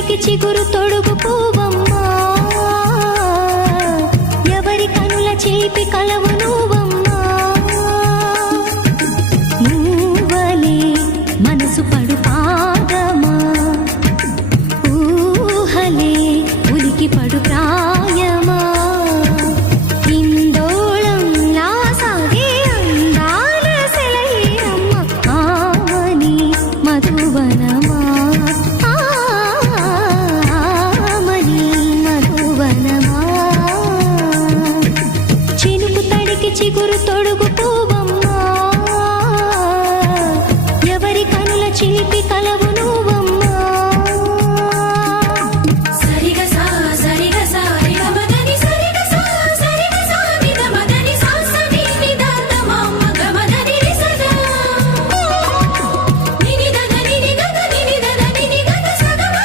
ఎవరికి చిగురు తొడుగు పూవమ్మా ఎవరి కనుల చేపి కలవు నువ్వమ్మా. నువ్వలే మనసు పడు పాదమా. ఊహలే ఉలికి పడు ప్రాయమా. ఇందోళంలా సాగే అందాల సెలయమ్మ ఆవని మధువనమా. చిగురు తొడుగు పూవమ్మ ఎవరి కనుల చిలిపి కలవు